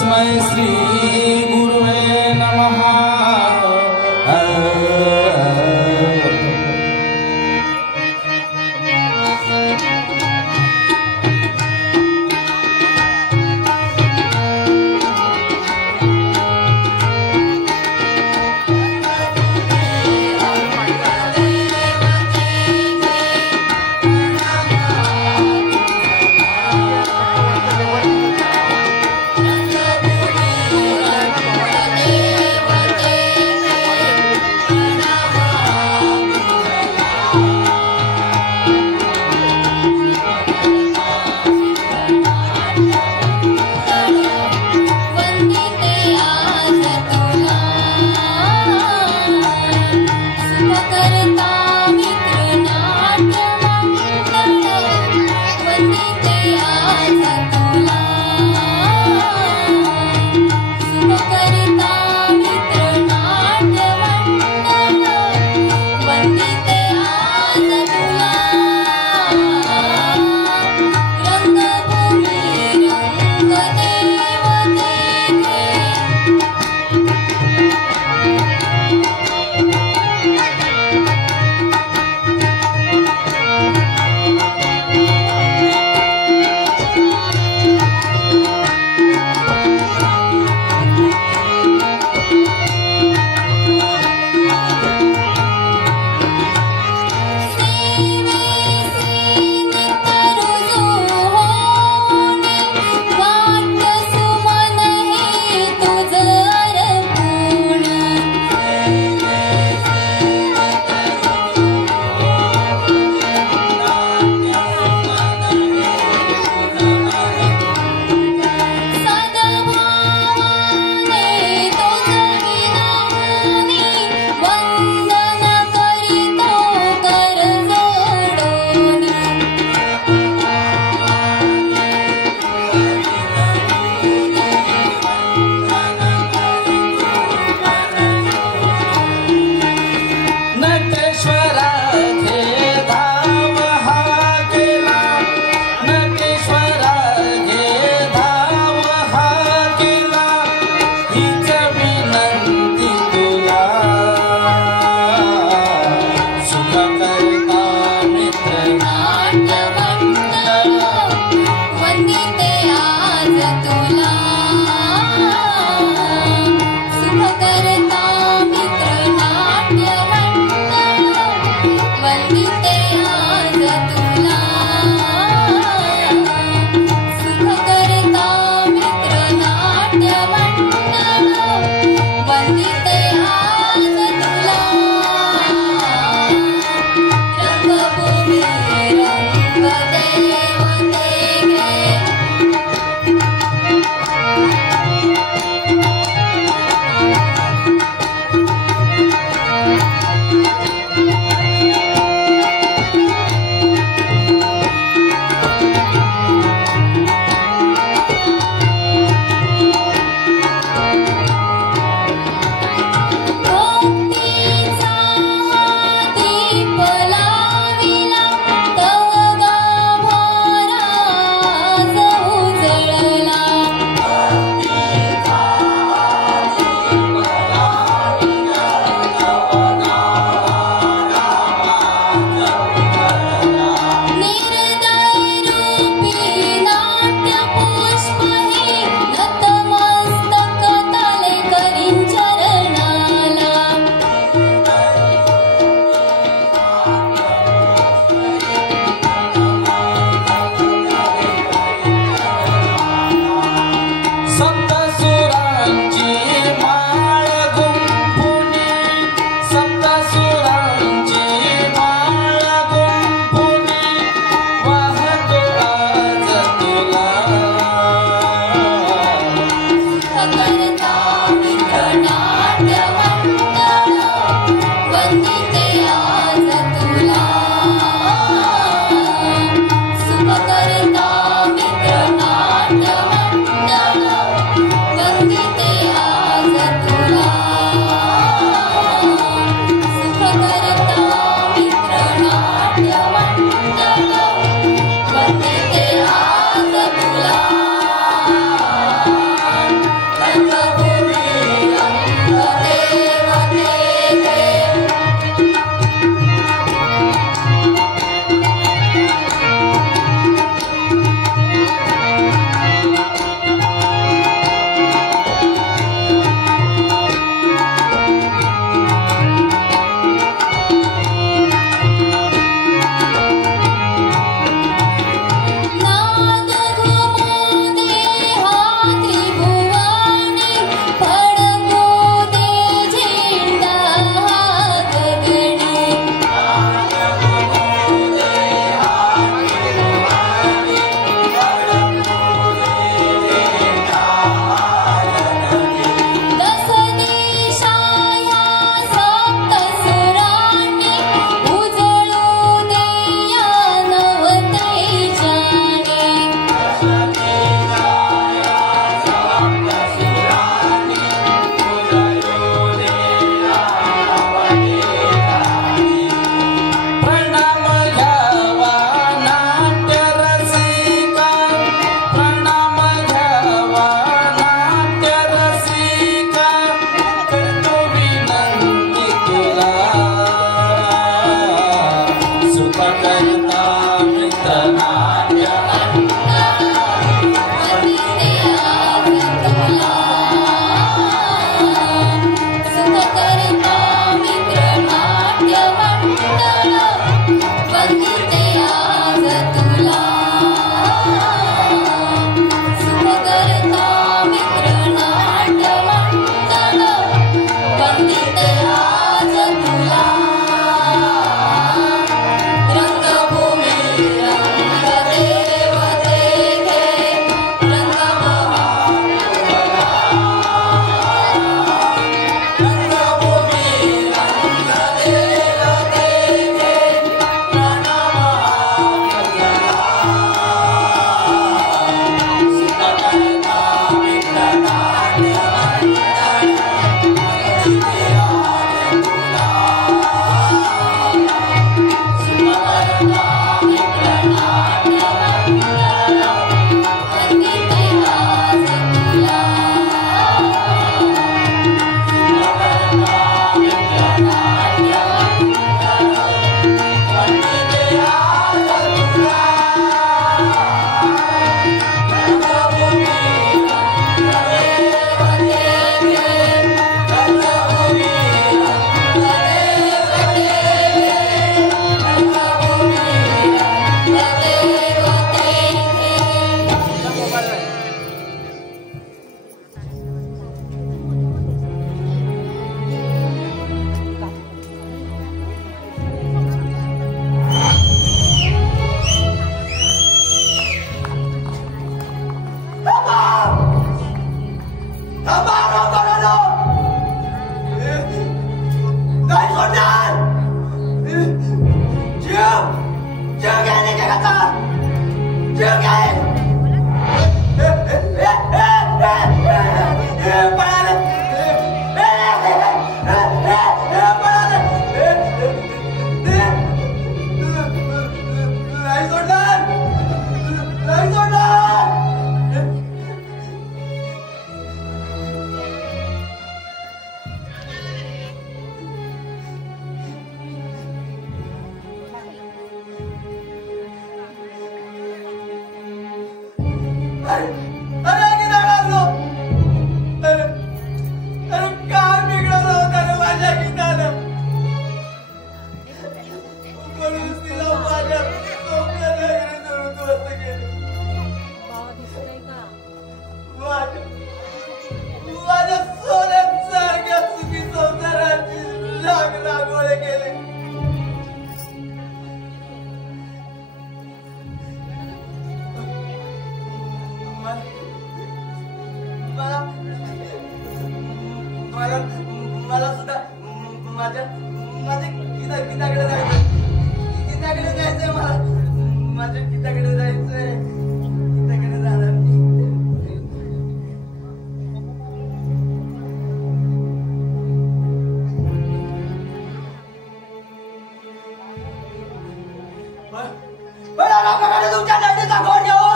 तस्मै श्री गुरुवे नमः। मला सुद्धा माझ्या गीताकडे जायचंय. गीताकडे जायचंय मला. माझ्या गीताकडे जायचंय. गीताकडे जाणार. तुमच्या नडीचा कोण घेऊन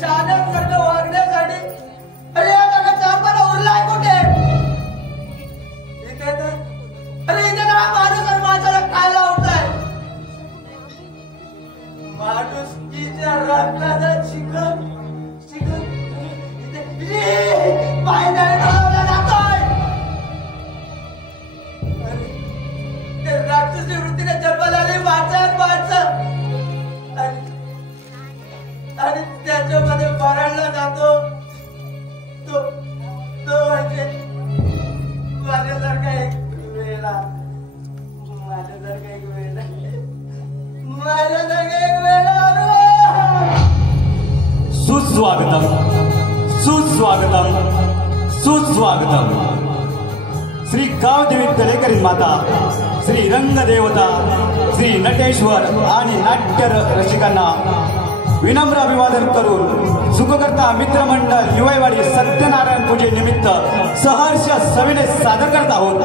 शहाण्यासारखं वागण्यासाठी अरे या जगात चालपणा उरलाय कुठे? इथे तर अरे इथे तर हा माणूस आणि माणसाला काय लावताय? माणुसकीच्या रक्ताचा चिकन इथे पाय नाही लावला जातोय. ते राक्षसी वृत्तीने जन्माला आले माणसं आणि त्याच्यामध्ये भरडला जातो तो म्हणजे माझ्यासारखा एक वेळा सुस्वागतम सुस्वागतम सुस्वागतम. श्री गावदेवी कलेकरी माता, श्री रंगदेवता, श्री नटेश्वर आणि नाट्य रसिकांना विनम्र अभिवादन करून सुखकर्ता मित्रमंडळ युवाईवाडी सत्यनारायण पूजेनिमित्त सहर्ष सविने सादर करत आहोत.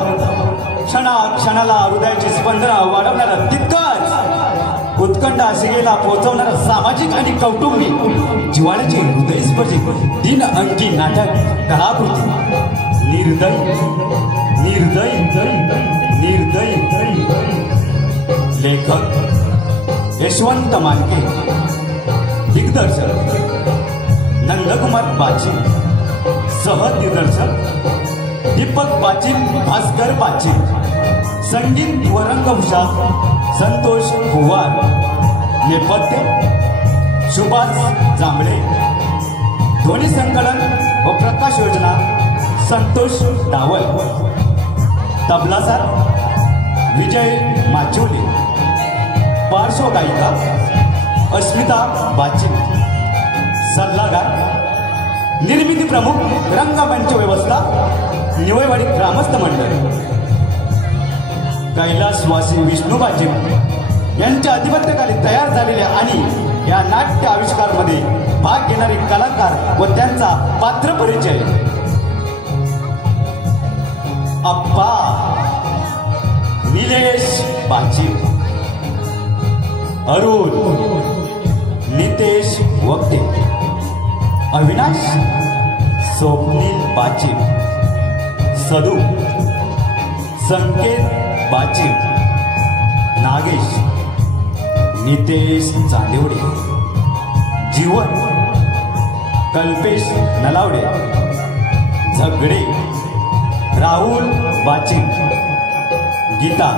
क्षणाला हृदयाची स्पंदना वाढवणारा तितकंच उत्कंठा शिगेला पोहोचवणारा सामाजिक आणि कौटुंबिक जिव्हाळ्याचे हृदयस्पर्शी 3 अंकी नाटक कलाकृती निर्दयी निर्दयी निर्दयी. लेखक यशवंत मानके, दिग्दर्शक नंदकुमार पाचिल, सहदिग्दर्शक दीपक पाचिल, भास्कर पाचिल, संगीत व रंगभूषा संतोष कुवार, नेपथ्य सुभाष जांभळे, ध्वनी संकलन व प्रकाश योजना संतोष डावल, तबलासार विजय माचोले, पार्श्वगायिका अस्मिता बाचिल, सल्लागार निर्मिती प्रमुख रंगमंच व्यवस्था निवयवाडी ग्रामस्थ मंडळ. कैलासवासी विष्णू बाचिल यांच्या अधिपत्याखाली तयार झालेल्या आणि या नाट्य आविष्कारमध्ये भाग घेणारे कलाकार व त्यांचा पात्र परिचय. अप्पा निलेश बाचिल, अरुण नितेश वक्ते, अविनाश स्वप्नील बाचिल, सदू संकेत बाचिल, नागेश नितेश चांदेवडे, जीवन कल्पेश नलावडे, झगडे राहुल बाचिल, गीता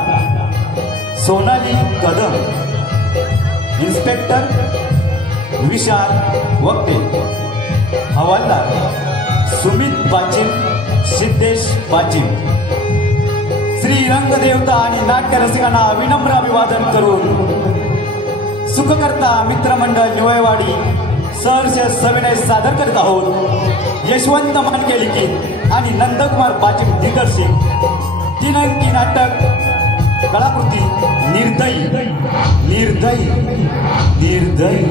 सोनाली कदम, इन्स्पेक्टर विशाल वक्ते, हवालदार सुमित बाचिल, सिद्धेश बाचिल. श्री रंगदेवता आणि नाट्य रसिकांना विनम्र अभिवादन करून सुखकर्ता मित्रमंडळ निवयवाडी सहर्ष सविनय सादर करत आहोत. यशवंत मानके लिखित आणि नंदकुमार बाचिल दिग्दर्शित 3 अंकी नाटक कलाकृती निर्दयी निर्दयी निर्दयी.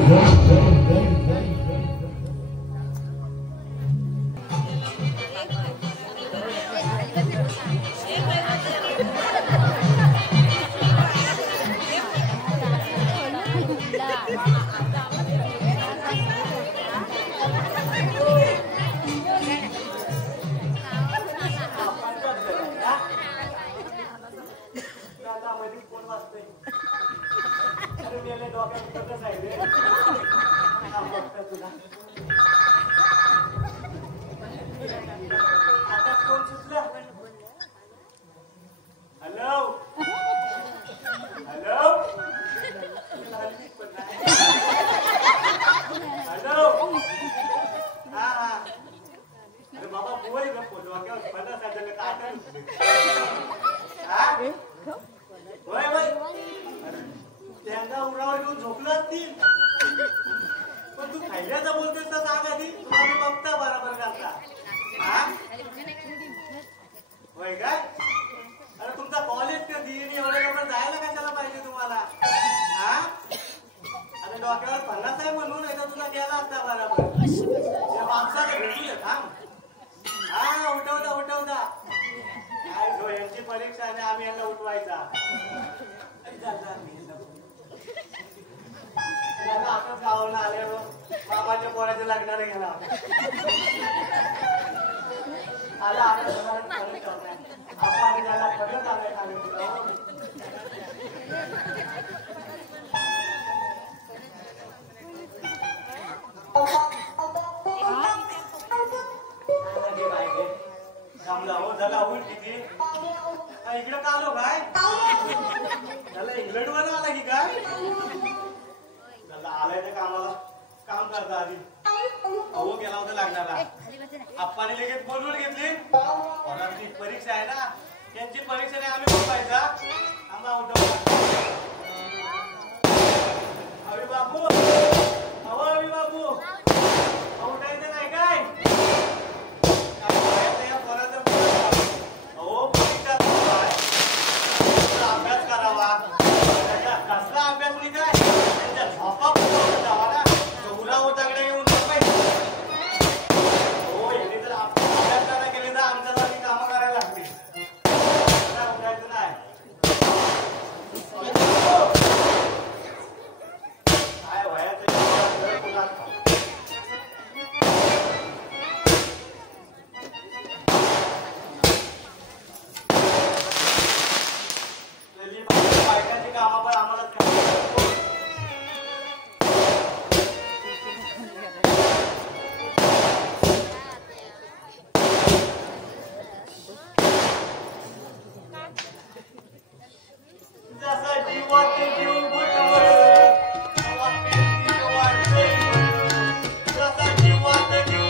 पण तू खायल्याचा बोलतोस तर सांग आधी, तुला मी बघता बरोबर करता. होय काय? अरे तुमचा कॉलेज कधी आणि एवढ्या लवकर जायला कशाला पाहिजे तुम्हाला? अरे डोक्यावर 50 आहे म्हणून एकदा तुला गेला असता बरोबर. त्या माणसाला भेटूया थांब. उठवता उठवता काय यांची परीक्षा आणि आम्ही यांना उठवायचा. आता गावाला आल्यावर मामाच्या पोराच्या लग्नाला गेला आला आपण त्याला परत आलाय थांबला हो झाला होईल किती इकडं का आलो काय त्याला इंग्लंड वर आला की काय त्याला आलाय त्या कामाला काम करता आधी अहो गेला होता लागणारा आप्पाने लगेच बोलवून घेतली परत ती परीक्षा आहे ना त्यांची परीक्षा नाही आम्ही बघायचा आम्हाला उठवला अरे बापू अहो अरे बापू उठायचं नाही काय अभ्यास करावा कसला अभ्यास नाही काय त्यांच्या झोपा जावा ना चौरा होताकडे येऊन हो यांनी जर अभ्यास करायला केले तर आमच्यासाठी कामं करायला लागतील उठायचं नाही काय वयाचं बायकांची कामं पण आम्हालाच जसा जीवात जीव जसा जीवात जीव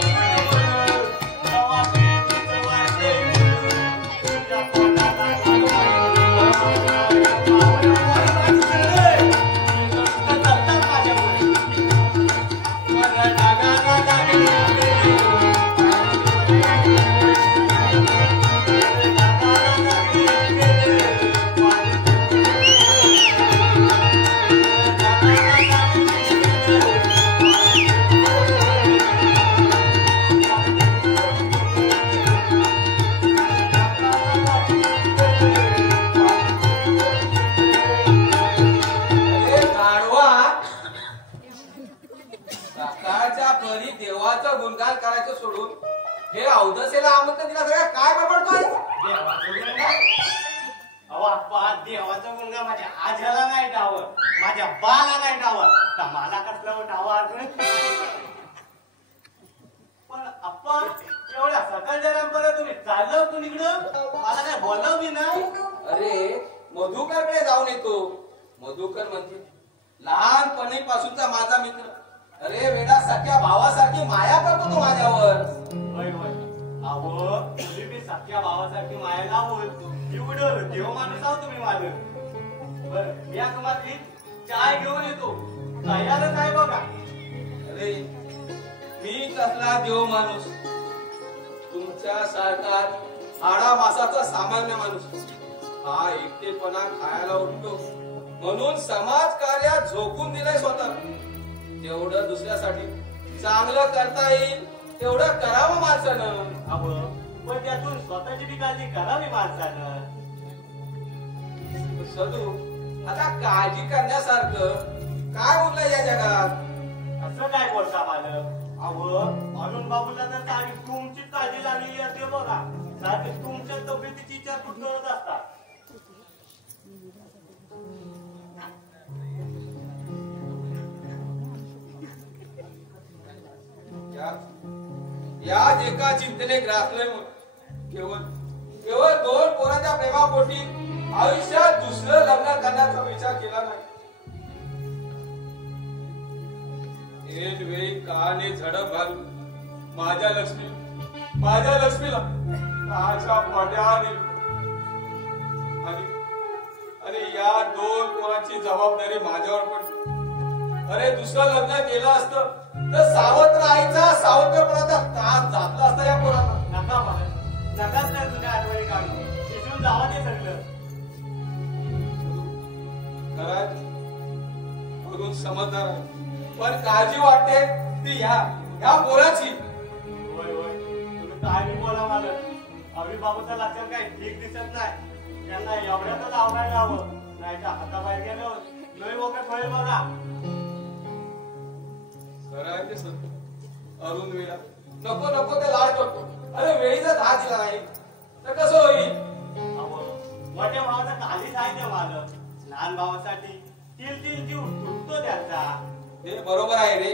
देवाचं गुणगान करायचं सोडून हे अवधसेला आमंत्रण दिला सगळ्या काय बडबडतोय देवाचं गुणगान माझ्या आज्याला नाही डावं माझ्या बाला नाही डावं तर मला कसलं डावं अजून पण अप्पा एवढ्या सकाळ जरांपर्यंत तुम्ही चाललं तू इकडं मला काय बोलव मी नाही अरे मधुकरकडे जाऊन येतो मधुकर म्हणते लहानपणीपासूनचा माझा मित्र अरे वेडा सख्या भावासारखी माया करतो तो माझ्यावर होय होय अहो तुम्ही मी सख्या भावासारखी माया लावून एवढं देव माणूस आहो तुम्ही माझं बरं या समाधी चाय घेऊन येतो तयारच आहे बघा अरे मी कसला देव माणूस तुमच्या सारखा हाडा मासाचा सामान्य माणूस हा एकटेपणा खायला उठतो म्हणून समाज कार्यात झोकून दिलंय स्वतः तेवढं दुसऱ्यासाठी चांगलं करता येईल तेवढं करावं माणसानं पण त्यातून स्वतःची बी काळजी करावी माणसानं सदू आता काळजी करण्यासारखं काय उरलंय या जगात असं काय बोलता मालक अहो म्हणून बाबूला तर सारी तुमची काळजी लागली असते बघा सारखी तुमच्या तब्येतीची विचारपूस करत असतात याच एका चिंतेने ग्रासलोय केवळ केवळ दोन पोरांच्या प्रेमापोटी आयुष्यात दुसरं लग्न करण्याचा विचार केला नाही ऐन वेळी काने झडप घालून माझ्या लक्ष्मीला काच्या पड्याने आणि या दोन पोरांची जबाबदारी माझ्यावर पडली अरे दुसरं लग्न केलं असतं तर सावत्र आईचा सावत्रपणाचा ताप जातला असता या पोरांना नका नकाच नाही तुझ्या आठवणी काढून शिशून जावा ते सगळं खरंच म्हणून समजणार पण काळजी वाटते ती ह्या पोराची होय होय तुम्ही काय बोला मला अभिबाबूच्या लक्षात काही ठीक दिसत नाही त्यांना एवढ्यातच आवडायला हवं नाही तर हाताबाहेर गेलं लय वगैरे होईल बघा खरं आहे ते सर. अरुण वेळा नको नको ते लाड करतो. अरे वेळीचा दहा दिला नाही तर कसं होईल? मोठ्या भावाचा कालीच आहे त्या मालक. लहान भावासाठी तिल जीव तुटतो त्याचा. ते बरोबर आहे रे,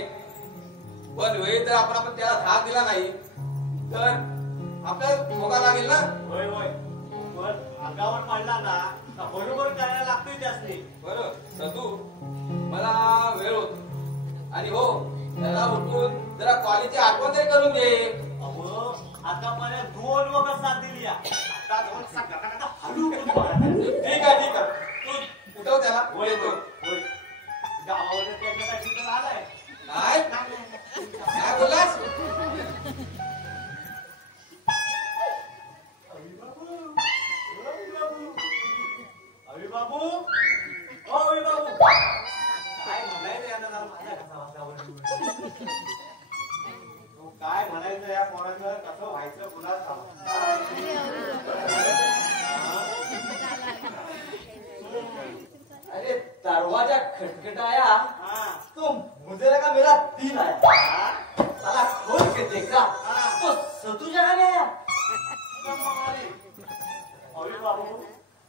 पण वेळी जर आपण त्याला धाक दिला नाही तर आपल्याला भोगा लागेल ना. होय होय, पण अंगावर पडला ना तर बरोबर करायला लागतोय त्यासनी. बरं सदू, मला वेळ होत आणि हो त्याला उठून जरा कॉलेजची आठवण तरी करून दे. अहो आतापर्यंत 2 वगैरे साथ दिली आहे. आता 2 साथ हलू ठीक आहे तू उठव त्याला. होय होय होय, गावावर त्याच्यासाठी तर आलाय. काय काय बोललास? बाबू ओ बाबू, काय म्हणायचं यांना जरा माझ्या घसावासावर. काय म्हणायचं या पोराचं, कसं व्हायचं कुणाच ठाऊक. अरे दरवाजा खटखटाया हा. तो मुझे का मेरा दिल आया. साला खोल के देखा तो सतू जगाने आया. अरे बाबू,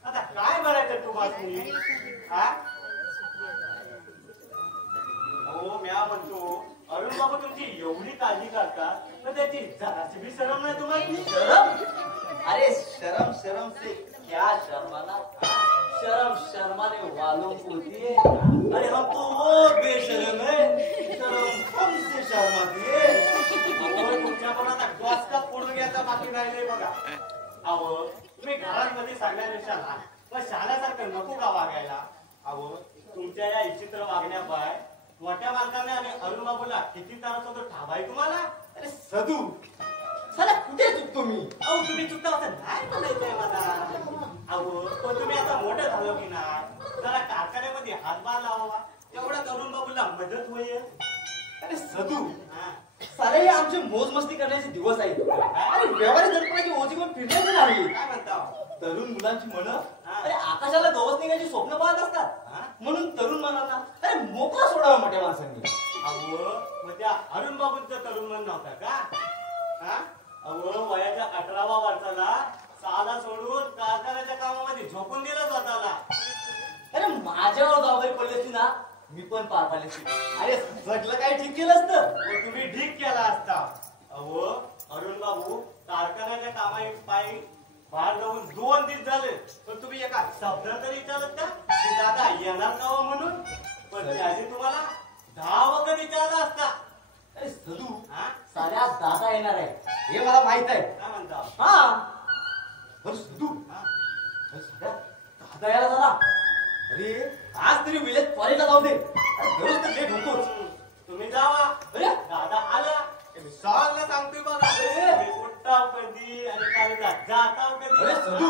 आता काय म्हणायचं तुम्हाला? हा हो, म्या म्हणतो अरुण बाबू तुमची एवढी काळजी करतात तर त्याची जराशी भी शरम नाही तुम्हाला? शर्म? अरे शर्म शर्म से क्या शर्माना. शर्म शर्माने वालों को होती है. अरे हम तो वो बेशरम है, शर्म हमसे शर्माती है. तुमच्या पण आता डोस का फोडून घ्यायचा बाकी राहिले बघा. अहो तुम्ही घरांमध्ये सगळ्यांपेक्षा लहान पण शाळेसारखं नको का वागायला? अहो तुमच्या या विचित्र वागण्यापाय मोठ्या मालकाने आणि अरुण बाबूला किती त्रास होतो ठाबाई तुम्हाला. अरे सदू, साला कुठे चुकतो मी? अहो तुम्ही चुकता असं नाही म्हणायचंय मला. अहो पण तुम्ही आता मोठं झालो की नाही, जरा कारखान्यामध्ये हातभार लावा, तेवढा अरुण बाबूला मदत होईल. अरे सदू, हा. सारे हे आमचे मोजमस्ती करण्याचे दिवस आहेत. अरे व्यवहार दर्पणाची ओझी कोण फिरण्याची नाही. काय म्हणता? तरुण मुलांची मन हा. अरे आकाशाला गवत निघायची स्वप्न पाहत असतात. हा? म्हणून तरुण मनाला अरे मोकळा सोडावा मोठ्या माणसांनी. अहो मग त्या अरुण बाबूंचं तरुण मन नव्हता का? हा? अहो वयाच्या 18व्या वर्षाला साला सोडून कारखान्याच्या कामामध्ये झोपून दिलं स्वतःला. अरे माझ्यावर जबाबदारी पडली असती ना, मी पण पार पाडली असती. अरे सगळं काय ठीक केलं असतं. मग तुम्ही ढीक केला असता. अहो अरुण बाबू कारखान्याच्या कामापायी बाहेर जाऊन 2 दिवस झाले, पण तुम्ही एका शब्द तरी विचारत का की दादा येणार का हो म्हणून? पण त्याने तुम्हाला 10 वगैरे विचारला असता. अरे सदू, हा? साऱ्या दादा येणार आहे हे मला माहित आहे. काय म्हणता? हा बरं सदू, हा? अरे साऱ्या दादा यायला झाला. अरे आज तरी विलेज कॉलेजला जाऊ दे. अरे दररोज तर लेट होतोच. तुम्ही जावा. अरे दादा आला सॉंगला सांगतोय बघा. तुम्ही उठताव कधी आणि काय जाताव कधी. अरे सदू,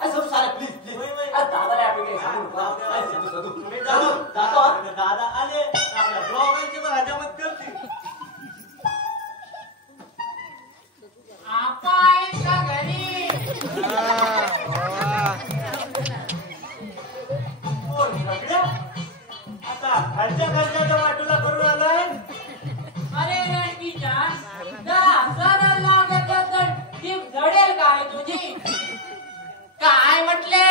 अरे सदू साऱ्या प्लीज प्लीज. होय, होय. अरे दादा नाही आपली हा, जाऊ द्या. काही सदू सदू तुम्ही सदू, जावा. जातो हा. दादा आले आपल्या दोघांची पण हजामत करतील. आपण का घरी कोण सगळ्या? आता घरच्या वाटूला करून आलाय. अरे रणकीच्या जरा सरळ लागत तर जीभ जडेल काय तुझी? काय म्हटले?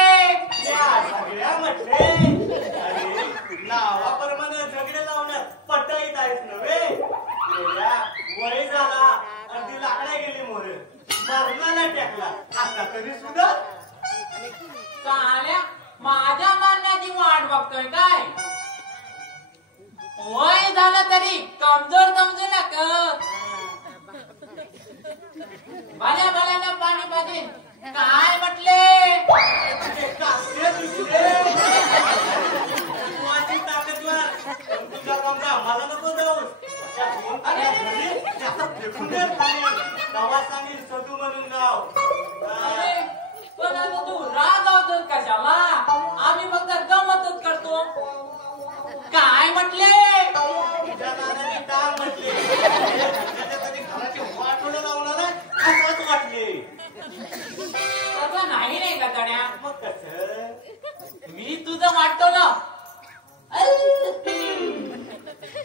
त्या सगळ्या म्हटले. अरे नावाप्रमाणे झगडे लावण्यात पटाईत आहेस नव्हे. गेल्या वय झाला आणि ती लाकड्या गेली मोर मरणाला टेकला. आता तरी सुद्धा साल्या माझ्या मारण्याची वाट बघतोय काय? वय झालं तरी कमजोर समजू नका. भल्या भल्याला पाणी पाहिजे. काय म्हटले? माझी ताकदवर पण तुझ्या कामचा मला नको जाऊस. त्या दोन ताऱ्या घरी जास्त फेकून दे खाली. गावासानी सदू म्हणून गाव. अरे, पण आता तू रागावतोस कशाला? आम्ही फक्त गमतच करतो. काय म्हटले? तुझ्या दादाने टांग म्हटले. त्याच्या तरी घराची वाटोळं लावणार आहे असंच वाटले. तसं नाही का तड्या? मग कसं? मी तुझं वाटतो ना.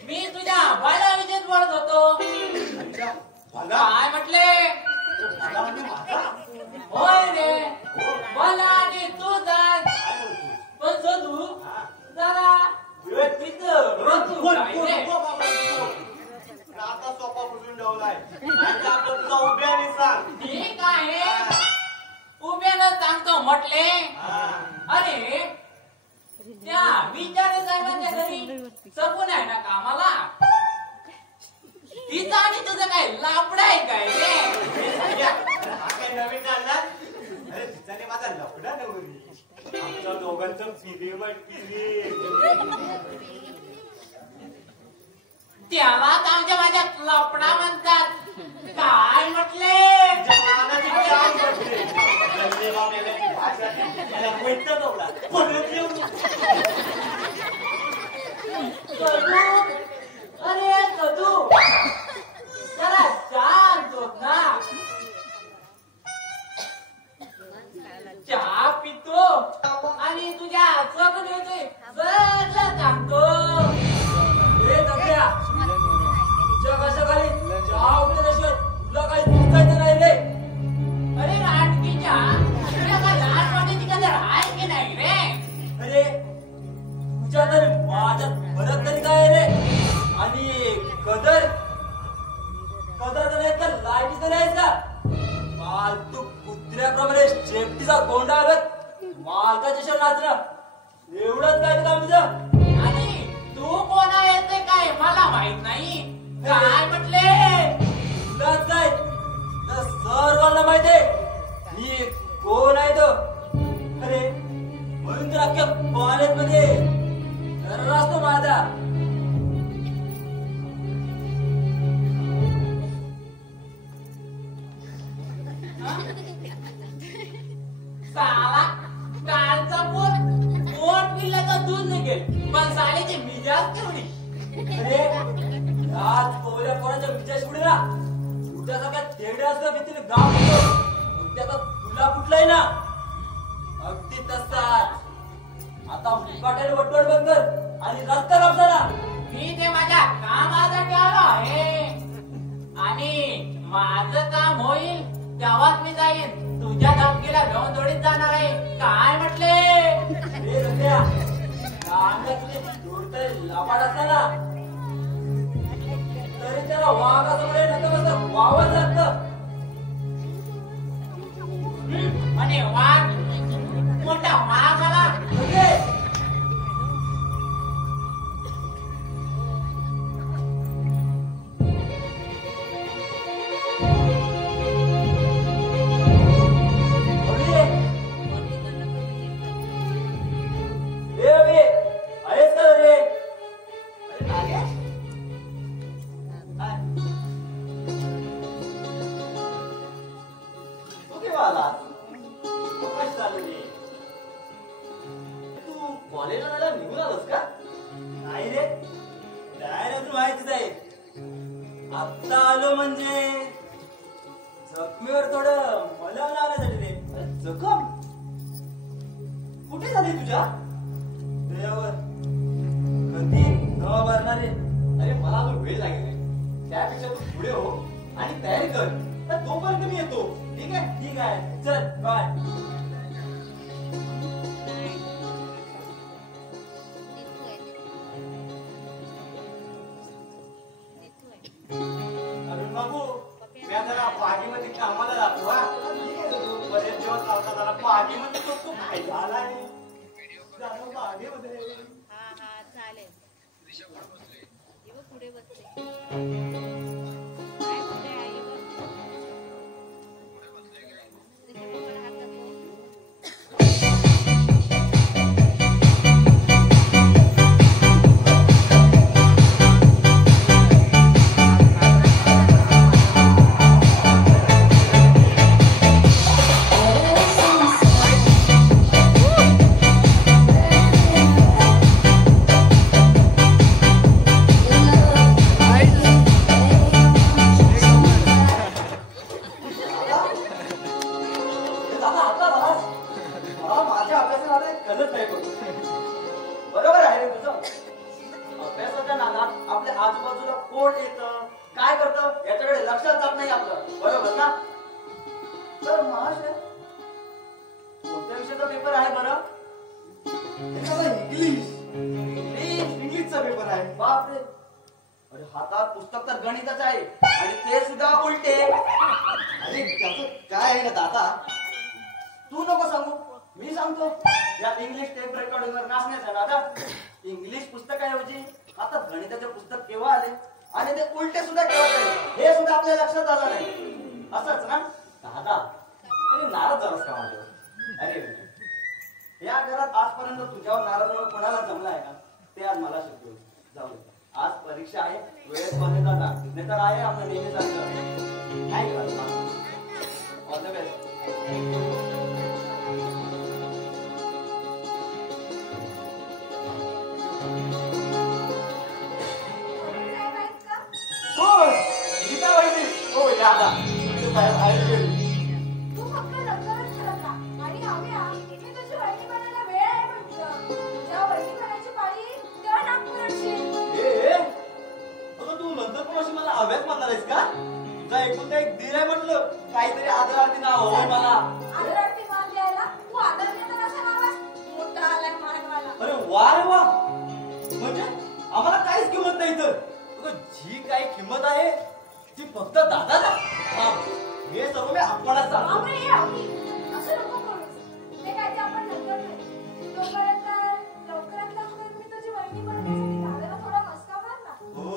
मी तुझ्या बाला विजेत ठेवलाय नाही तर आपलं तुझा उभ्याने सांग. ठीक आहे उभ्याला सांगतो म्हटले. अरे त्या विचारे साहेबांच्या घरी सपून आहे ना कामाला. तिचं आणि तुझं काय लापड आहे काय रे? हा काय नवीन काढला? अरे तिच्याने माझा लफडा नवरी आमच्या दोघांचं फिल्म त्यालाच आमच्या माझ्यात लपडा म्हणतात. काय म्हटले? अरे कदू जरा शांत होत ना. चहा पितो आणि तुझ्या सगळे सगळं सांगतो. हे दगड्या जगा सकाळी चहा उठल्याशिवाय तुला काही दिसायचं नाही रे. अरे राटकीच्या तुझ्या का लाल वाटेची कदर आहे की नाही रे? अरे तुझ्या तरी माझ्यात फरक तरी काय रे? आणि कदर कदर तर नाही तर लाईटी तर नाही का? फालतू कुत्र्याप्रमाणे शेपटीचा गोंडा आलत मालकाच्या शहर नाचणं एवढंच काय काम तुझं? आणि तू कोणा येते काय मला माहित नाही. काय म्हटले? तुलाच काय तर सर्वांना माहित आहे मी कोण आहे तो. अरे म्हणून तर अख्ख्या कॉलेजमध्ये सर्रास तो माझा. साला कालचा पोट पिल्ला तर दूध निघेल पण सालीची मिजाज तेवढी. अरे आज कोवल्या पोराच्या विचार पुढे ना तुझ्यासारख्या तेरड्या असल्या भीतीने गाव होतो त्याचा तुला कुठलाय ना अगदी तसाच. आता मुकाट्याने वटवट बंद कर आणि रस्ता कापसा ना. मी ते माझ्या कामासाठी आलो आहे आणि माझं काम होईल तेव्हाच मी जाईन. तुझ्या धमकीला घेऊन थोडीच जाणार आहे. काय म्हटले? हे रम्या अंगात तुझे जोडतंय लपाट असताना तरी त्याला वाघासमोर नका वावत जात. आणि वाघ मोठा वाघ आला. कॉलेजला जायला निघून आलोस का? नाही रे जायला अजून व्हायचंच आहे. आत्ता आलो म्हणजे जखमीवर थोडं मलम लावण्यासाठी रे. जखम कुठे झाली तुझ्या? देवावर कधी न भरणारे. अरे मला अजून वेळ लागेल रे. त्यापेक्षा तू पुढे हो आणि तयारी कर. तर तोपर्यंत मी येतो. ठीक आहे? ठीक आहे चल बाय. अरुण बाबू मी जरा बागेमध्ये कामाला जातो. हा बरेच दिवस लावता जरा बागेमध्ये तो काय झालाय जाणं बागेमध्ये. हा हा चालेल. पुढे बसते काय कुठे आहे बरोबर आहे रे तुझं. अभ्यासाच्या नादात आपल्या आजूबाजूला कोण येतं काय करतं याच्याकडे लक्षात जात नाही आपलं. बरोबर ना? तर महाशय कोणत्या विषयाचा पेपर आहे बरं? इंग्लिशचा पेपर आहे. बापरे अरे हातात पुस्तक तर गणिताचं आहे आणि ते सुद्धा उलटे. अरे त्याचं काय आहे ना दादा? तू नको सांगू, मी सांगतो. या इंग्लिश टेप रेकॉर्डिंगवर नाचण्याचा दादा. इंग्लिश पुस्तकाऐवजी आता गणिताचे पुस्तक केव्हा आले आणि ते उलटे सुद्धा केव्हा झाले हे सुद्धा आपल्या लक्षात आलं नाही. असंच ना दादा अरे नाराज झालास का माझ्यावर? अरे या घरात आजपर्यंत तुझ्यावर नाराज होणं कोणाला जमलं आहे का? ते आज मला शिकवलं. जाऊ दे, आज परीक्षा आहे, वेळेत कॉलेज जाता, नाहीतर आहे आपलं नेहमी चालतं. काय करणार? All the best. हो गीता वहिनी. हो दादा साहेब आहे. तू फक्त लवकरच करत राहा. आणि आम्ही मी तुझी वहिनी बनायला वेळ आहे म्हटलं. जेव्हा वहिनी बनायची पाळी तेव्हा नागपूर आणशील. ए अगं तू नंतर पण अशी मला हव्यात म्हणणार आहेस का? तुझा एकूण एक धीर आहे म्हटलं. काहीतरी आदरार्थी नाव हवंय मला. आदरार्थी मान द्यायला तू आदर देणार असं नावास मोठा आलाय मानवाला. अरे वा रे वा. म्हणजे आम्हाला काहीच किंमत नाही तर जी काही किंमत आहे ती फक्त दादाला. हे सर्व मी आपणच सांगतो. बापरे, हे आवडी. असं नको करूस. ते काय ते आपण नंतर करू. लवकरात लवकर मी तुझी वहिनी बनण्यासाठी दादाला थोडा मस्का मार ना. हो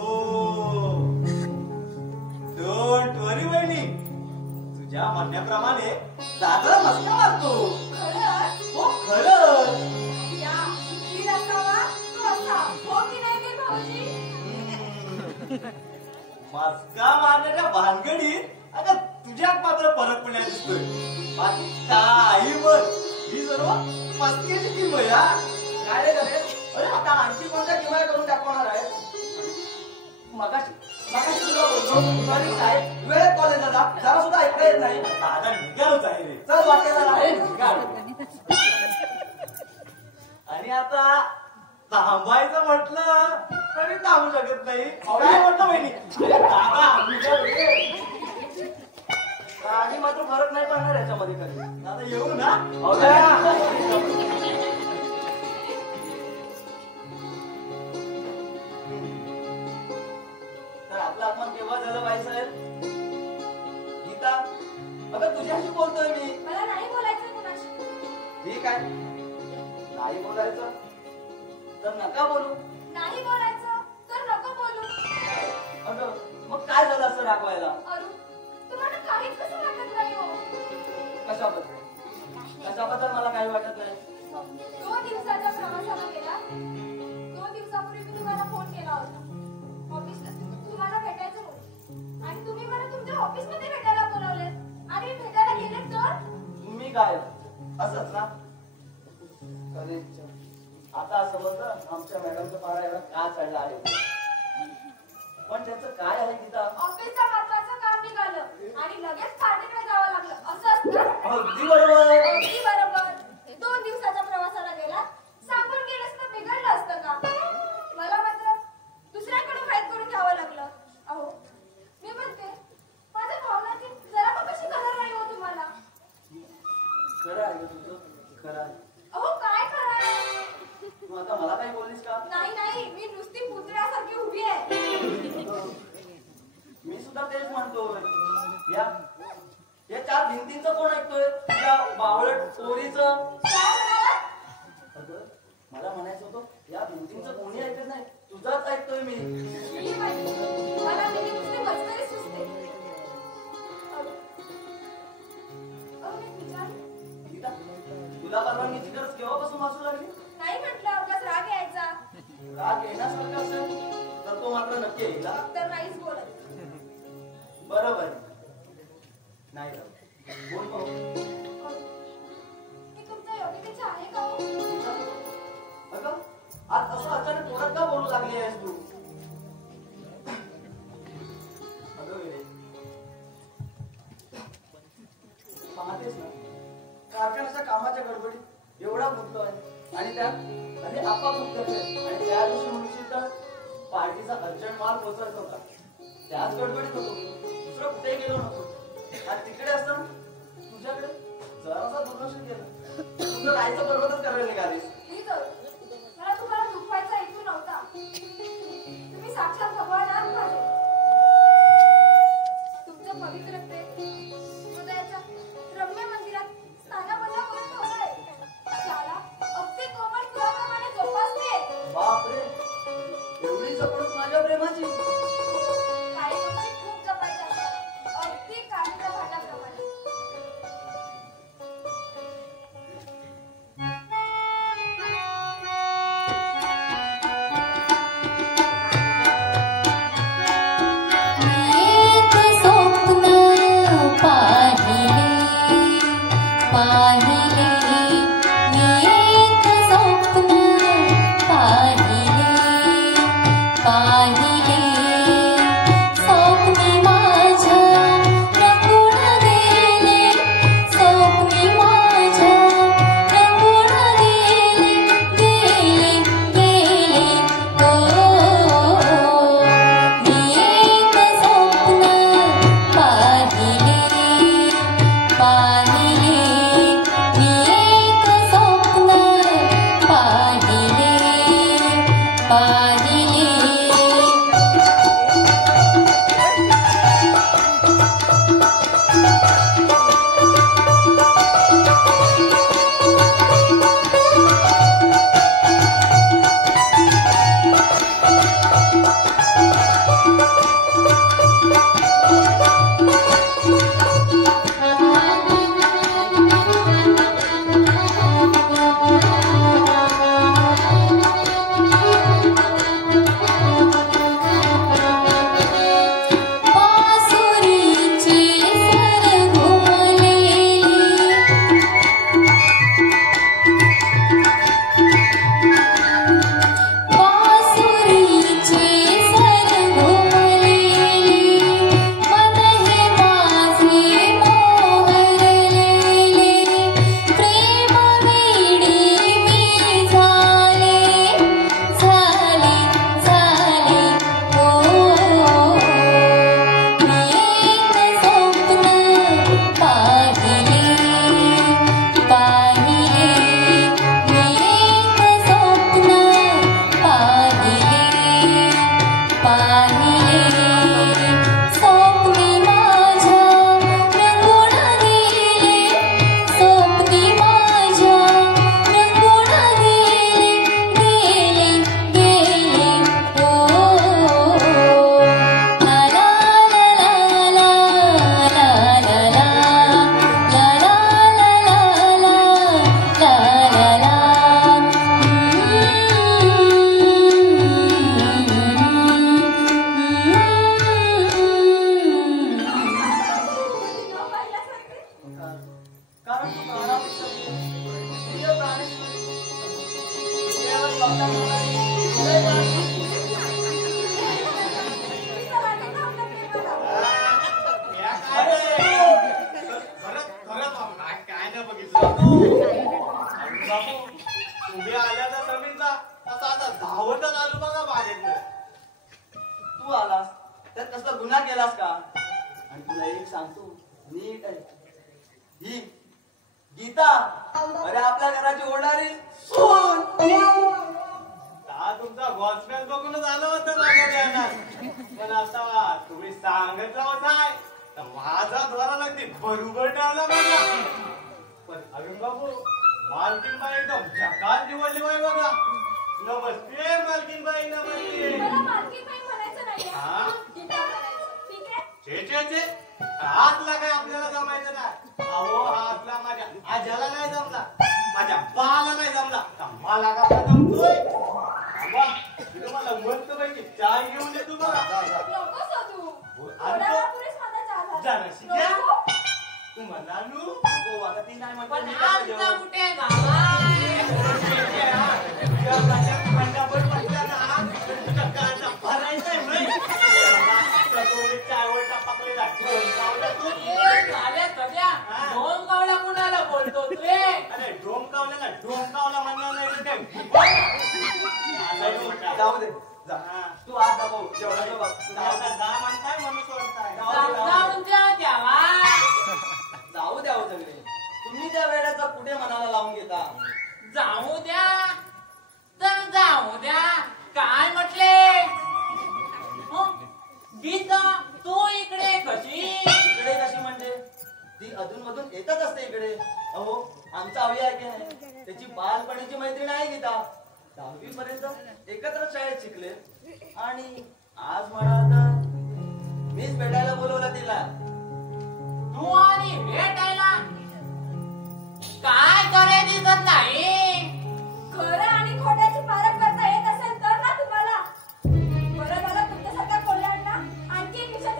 डोंट वरी वहिनी. तुझ्या म्हणण्याप्रमाणे दादा मस्का मारतो. खरंच? हो खरंच. या, हीर असावा तो असा. हो की नाही गे भाऊजी? मस्का मारण्याच्या भानगडीत अगं तुझ्यात मात्र फरक पडण्यात दिसतोय. बाकी काही बघ ही सर्व मस्तीची टीम आहे. काय रे गणेश? अरे आता आणखी कोणत्या किमया करून दाखवणार आहे? मगाशी तुला बोललो सॉरी साहेब, वेळेत कॉलेजला जा. जरा सुद्धा ऐकता येत नाही. दादा निघालोच आहे रे. चल वाटेला अरे जा. निघालो. आणि आता थांबायचं म्हटलं तरी थांबू शकत नाही. काय म्हटलं बहिणी? अरे दादा निघालो. आणि मात्र फरक नाही पडणार याच्यामध्ये कधी. दादा येऊ ना? तर आपलं आगमन केव्हा झालं बाईसाहेब? गीता अगं तुझ्याशी बोलतोय मी. मला नाही बोलायचं कुणाशी. ठीक आहे, नाही बोलायचं तर नका बोलू. नाही बोलायचं तर नको बोलू. अगं मग काय झालं असं राखवायला? अरुण, तुम्हाला काहीच कसं वाटत नाही हो. कशाबद्दल मला काही वाटत नाही. 2 दिवसाच्या प्रवासाला गेला. 2 दिवसापूर्वी मी तुम्हाला फोन केला होता. ऑफिसला तुम्हाला भेटायचं होतं आणि तुम्ही मला तुमच्या ऑफिसमध्ये भेटायला बोलावले आणि भेटायला गेले तर मी काय असंच ना? अरे आता समजलं आमच्या मॅडमचं पारा एवढा का चढला आहे. पण त्याचं काय आहे गीता? ऑफिसचं महत्वाचं काम निघालं आणि लगेच पार्टीकडे जावं लागलं. असं असतं? अगदी बरोबर. अगदी बरोबर. 2 दिवसाच्या प्रवासाला गेला. सांगून गेलेस तर बिघडलं असतं का? मला मात्र दुसऱ्याकडून फाईट करून घ्यावं लागलं. अहो मी म्हणते माझ्या भावनाची जरा पण कशी कदर नाही हो तुम्हाला. खरं आहे तुझं, खरं आहे. अहो काय करायचं? तू आता मला काही बोललीस का? नाही मी नुसती पुतळ्यासारखी उभी आहे. मी सुद्धा तेच म्हणतोय. या 4 भिंतींचं कोण ऐकतोय? त्या बावळट पोरीचं. काय म्हणालात? अगं मला म्हणायचं होतं या भिंतींचं कोणी ऐकत नाही, तुझाच ऐकतोय मी. मी माहिती मला नेहमी नुसती मस्करी सुचते. एक विचार. गीता, तुला परवानगीची गरज केव्हापासून वाचू लागली? नाही म्हटलं उगाच राग यायचा. राग येण्यासारखं असेल तर तो मात्र नक्की येईल हा. तर नाहीच बोलत. बरोबर नाही राव. बोल पाहू. मी तुमच्या योग्यतेची आहे का हो? अगं आज असं अचानक तोडत का बोलू लागली आहेस तू? अगं वेळे पाहतेस ना, कारखान्याच्या कामाच्या गडबडीत एवढा गुंतलो आहे आणि त्यात आणि आपा खूप करते आणि त्या दिवशी म्हणशील तर पार्टीचा अर्जंट माल पोहोचत होता. त्याच गडबडीत होतो, दुसरं कुठेही गेलो नको. आणि तिकडे असताना तुझ्याकडे जरासा दुर्लक्ष केलं. तुझं राहायचं बरोबरच करायला निघालीस. मला तुम्हाला दुखवायचा हेतू नव्हता. तुम्ही साक्षात भगवान आहात तुम्ही आल्याचा समीरचा असा आता धावतच आलो बघा बागेतनं. तू आलास त्यात कसला गुन्हा केलास का? आणि तुला एक सांगतो नीट आहे, ही गीता अरे आपल्या घराची ओढणारी सून. तुमचा वॉचमॅन बघूनच आलं होतं माझ्या ध्यानात, पण आता तुम्ही सांगितलं होता तर माझा द्वारा लागते बरोबर टाळला बघा. पण अरुण बाबू मालकीनबाई एकदम झकास निवडली बाई बघा. नमस्ते मालकीनबाई, नमस्ते. मला मालकीनबाई म्हणायचं नाहीये. हा? गीता म्हणायचं. ठीक आहे? छे हातला काय आपल्याला जमायचं नाही. अहो हातला माझ्या आज्याला नाही जमला, माझ्या बाला नाही जमला, मला का जमतोय? मला म्हणतो पैकी चाय घेऊन ये तू बघा. नकोस हो तू. आणि थोड्या तो- वेळापूर्वीच माझा चहा झाला. जराशी घ्या. नको. तू म्हणालू नको आता ती नाही म्हणतो पण मी कसं आमचा जेवू? कुठे गावा झाल्या सध्या दोन कावळ्या कुणाला बोलतो तू रे? अरे डोमकावल्याला डोमकावला म्हणणार नाही ते. जाऊ दे जा. तू आज जा भाऊ जेवणाचं बघ. जा म्हणताय म्हणून सोडताय. जाऊन द्या द्यावा. जाऊ द्या हो सगळे. तुम्ही त्या वेळेचा कुठे मनाला लावून घेता? जाऊ द्या तर जाऊ द्या. काय म्हटले? हं? गीता तू इकडे कशी? इकडे कशी म्हणजे ती अधून मधून येतच असते इकडे. अहो आमचा अवि आहे की नाही, त्याची बालपणीची मैत्रीण आहे गीता. 10वी पर्यंत एकत्र शाळेत शिकले आणि आज म्हणा तर मीच भेटायला बोलवलं तिला. तू आणि भेटायला काय करे दिसत नाही. खरं आणि खोट्याची फरक करता येत असेल तर ना तुम्हाला. बरं झालं तुमच्यासारख्या कोल्ह्यांना आणखी एक विषय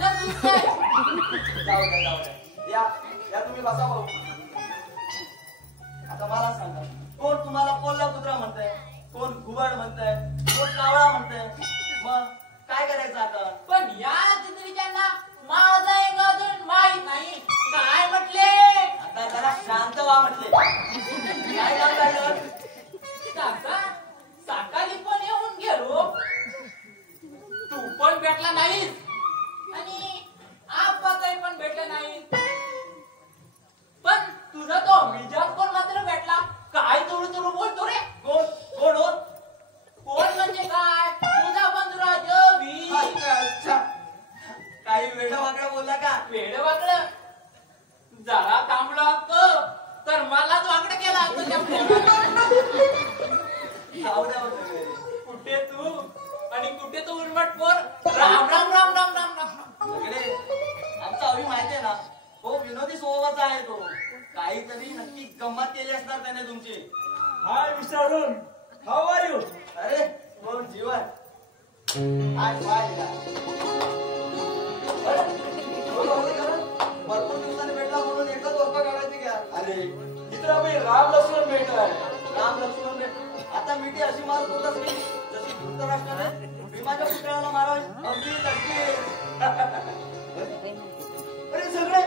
कसलं दिसतंय जाऊ द्या या या तुम्ही बसा भाऊ. आता मला सांगा कोण तुम्हाला कोल्हापुत्रा म्हणताय, कोण घुबड म्हणताय, कोण कावळा म्हणताय, मग काय करायचं आता? पण या तितरीच्यांना माझं एक अजून माहित नाही काय म्हटले. आता जरा शांत व्हा म्हटले. काय काम काढलं? काका सकाळी पण येऊन गेलो तू पण भेटला नाहीस आणि आप्पा काही पण भेटले नाहीस. पण तुझा तो मिजाज कोण मात्र भेटला. काय तुडू तुडू बोलतो रे. कोण कोण हो? कोण म्हणजे काय तुझा बंधुराज भी. अच्छा काही वेडा वाकडा बोलला का? वेड वाकड जरा थांबलो असतो तर मलाच वाकड केला असतो. जाऊ द्या होतं. कुठे तू आणि कुठे तू उलमट पोर. राम राम राम राम राम राम. सगळे आमचा अभि माहिती आहे ना, हो विनोदी स्वभावाचा आहे तो. काहीतरी नक्की गंमत केली असणार त्याने तुमची. हाय mister Arun, how are you? अरे मग जीवन काय पाहिजे भरपूर दिवसांनी भेटला म्हणून एकच वरपा काढायची घ्या. अरे मित्र आम्ही राम लक्ष्मण भेटलाय. राम लक्ष्मण भेट आता मिठी अशी मारत होतास की जशी धृतराष्ट्राने भीमाच्या पुतळ्याला मारावी अगदी तशी. अरे सगळे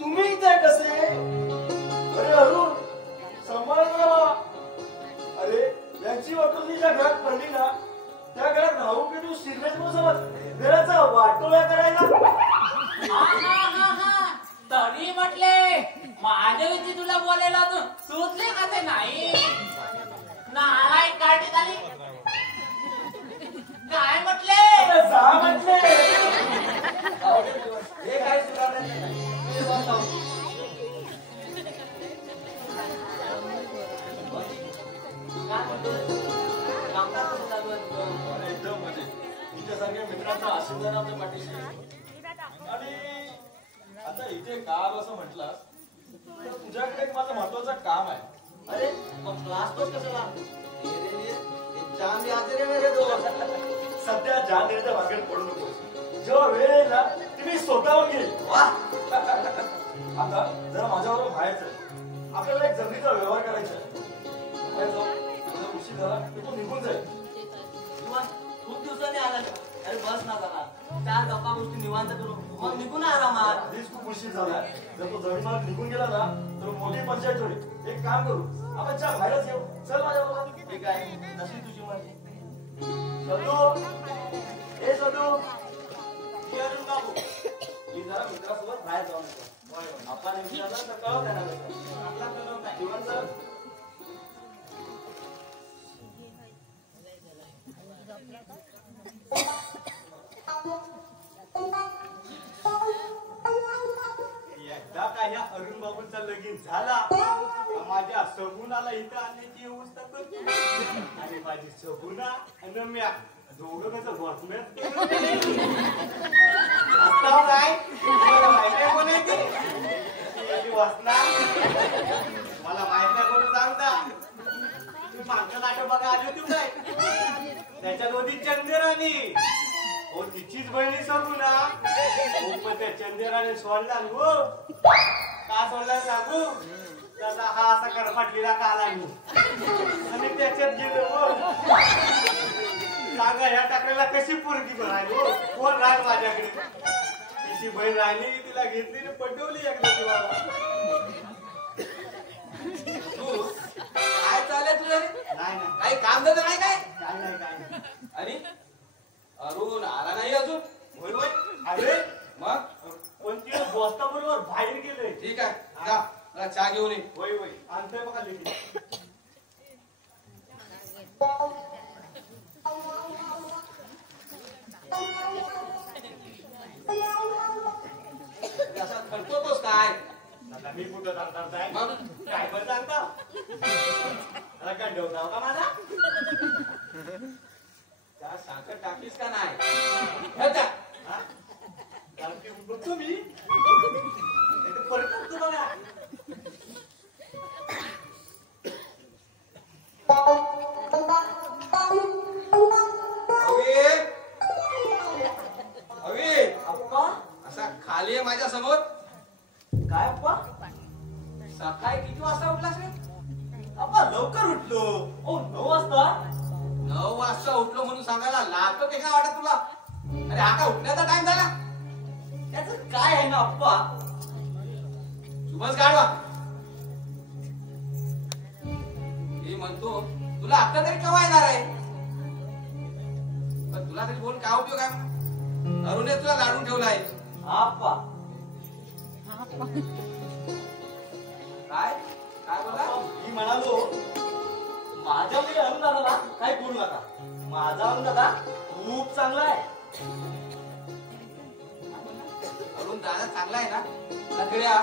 तुम्ही इथे कसे? अरे अरुण सांभाळ ना बाबा. अरे यांची वाटून ज्या घरात पडली ना त्या घरात राहू की तू सिरमेट सोबत घराचा वाटोळ्या करायला. हा तरी म्हटले माझ्या विषयी तुला बोलायला अजून सुचले का ते नाही. नाराय काढी झाली काय म्हटले. आता जा म्हटले. हे काय सुधारायचं नाही. तुम्ही बस जाऊ. काय म्हणतो? कामकाज कसं चालू आहे तुझं? एकदम मजेत. तुमच्यासारख्या मित्रांचा आशीर्वाद आमच्या पाठीशी आहे. आणि आता इथे काम असं म्हटलं तर तुझ्याकडे एक माझं महत्वाचं काम आहे. अरे मग क्लास तोच कशाला? जान दे आते रे मेरे दोस्त. सध्या जानेच्या भागेत पडू नकोस. जेव्हा वेळ येईल ना ती मी स्वतःहून घेईल. वा आता जरा माझ्याबरोबर व्हायचं आहे. आपल्याला एक जमिनीचा व्यवहार करायचा आहे. बाहेर जाऊ. तुझा उशीर झाला की तो निघून जाईल. किंवा खूप दिवसांनी आला का? अरे बस ना जरा चार गप्पा गोष्टी निवांत करू मग निघून आरामात. आधीच खूप उशीर झालाय. जर तो जमीन मालक निघून गेला ना तर मोठी पंचायत होईल. एक काम करू आपण चहा बाहेरच येऊ. चल माझ्याबरोबर. ठीक आहे जशी तुझी मर्जी. सदू हे सदू ये अरुण बाबू मी जरा मित्रासोबत बाहेर जाऊन येतो. आपण विचारलं तर कळव त्यांना कसं. आपला कळव काय जीवन सर. एकदा काय या अरुण बाबूंचा लगीन झाला का माझ्या सगुणाला इथं आणण्याची व्यवस्था करतो. आणि माझी सगुणा आणि म्या दोघं कसं बसण्यात काय मला माहिती आहे कोण आहे ती वाचना. मला माहित नाही कोण सांगता. तू मागचं नाटक बघा आली होती काय त्याच्यात होती चंदेराणी. हो तिचीच बहिणी सगुणा. हो पण त्या चंदेराने सोडला हो. का सोडला सांगू? त्याचा हा असा कडपाटलेला काला आणि त्याच्यात गेलो हो. सांगा या टाकलेला कशी पोरगी बनायली हो. कोण राहील माझ्याकडे? तिची बहीण राहिली की तिला घेतली आणि पटवली एकदा तिला. तू काय चाललंय तुझं रे? नाही नाही काही काम धंदा नाही काय? काय नाही काय नाही. आणि अरुण आला नाही अजून? होय होय अरे मग पण ती दोस्ता बरोबर बाहेर गेले. ठीक आहे जा मला चहा घेऊन ये. होय होय आणतोय बघा लेकी. असा खडतोस काय? आता मी कुठं सांगताय मग काय पण सांगता. मला काय डोकाव का माझा? त्या साखर टाकलीस का नाही? हे जा. हा? कारण की बघतो मी इथं परत बघतो बघा. अवी अवी अप्पा असा खाली आहे माझ्या समोर. काय अप्पा? सकाळी किती वाजता उठलास रे? अप्पा लवकर उठलो. ओ 9 वाजता. 9 वाजता उठलो म्हणून सांगायला लागतं ते काय वाटत तुला? अरे हा का उठण्याचा टाइम झाला? त्याचं काय आहे ना अप्पा? सुबस गाडवा. मी म्हणतो तुला आता तरी केव्हा येणार आहे? पण तुला तरी बोलून काय उपयोग आहे? अरुणने तुला लाडून ठेवला आहे. अप्पा काय काय बोला? मी म्हणालो माझ्या मुली अरुण दादाला काही बोलू नका. माझा अरुण दादा खूप चांगला आहे. अरुण दादा चांगला आहे ना? सगळ्या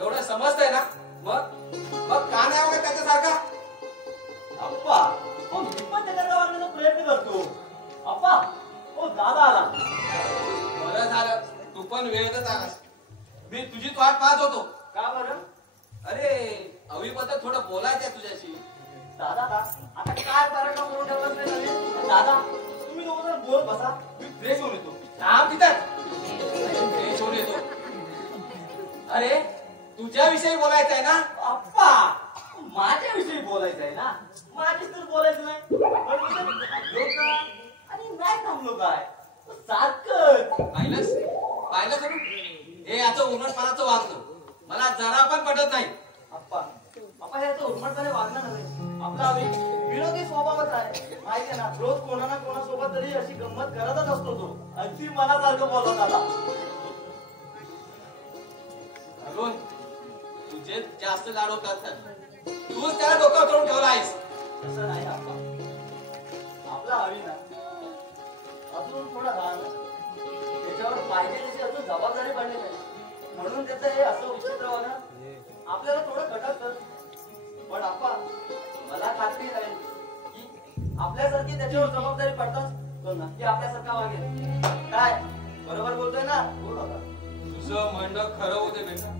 एवढं समजतंय ना? मग का नाही वगैरे त्याच्यासारखा? अप्पा हो मी पण त्याच्याकडे वागण्याचा प्रयत्न करतो. अप्पा हो दादा आला. बरं झालं तू पण वेळेतच आलास. मी तुझीच वाट पाहत होतो. का बरं? अरे अवीबद्दल थोडं बोलायचं आहे तुझ्याशी. दादा आता काय पराठा करून ठेवलास रे नवीन? दादा तुम्ही दोघं जण बोल बसा. मी फ्रेश होऊन येतो. थांब तिथं. फ्रेश होऊन येतो. अरे तुझ्याविषयी बोलायचं आहे ना? अप्पा माझ्याविषयी बोलायचं आहे ना? माझीच तर बोलायचं नाही. पण मी तर थांबलो का आणि नाही थांबलो काय? सारखंच. पाहिलं करू हे याचं उन्मटपणाचं वागणं मला जरा पण पटत नाही. अप्पा याचं उर्मटपणे वागणं नव्हे. आपला विनोदी स्वभावच आहे. माहिती आहे ना रोज कोणा ना कोणासोबत तरी अशी गंमत करतच असतो तो. अगदी मनासारखं बोलत आला. अरुण तुझे जास्त लाड होतात. तूच त्याला डोक्यावर चढून ठेवला आहेस. तसं नाही अप्पा. आपला हवी ना अजून थोडा लहान त्याच्यावर पाहिजे तशी अजून जबाबदारी पडली नाही म्हणून त्याचं हे असं विचित्र वागणं आपल्याला थोडं खटकतं. पण अप्पा मला खात्री आहे की आपल्यासारखी त्याच्यावर जबाबदारी पडताच तो नक्की आपल्यासारखा वागेल. काय बरोबर बोलतोय ना? बोल आता. तुझं म्हणणं खरं होते बेटा.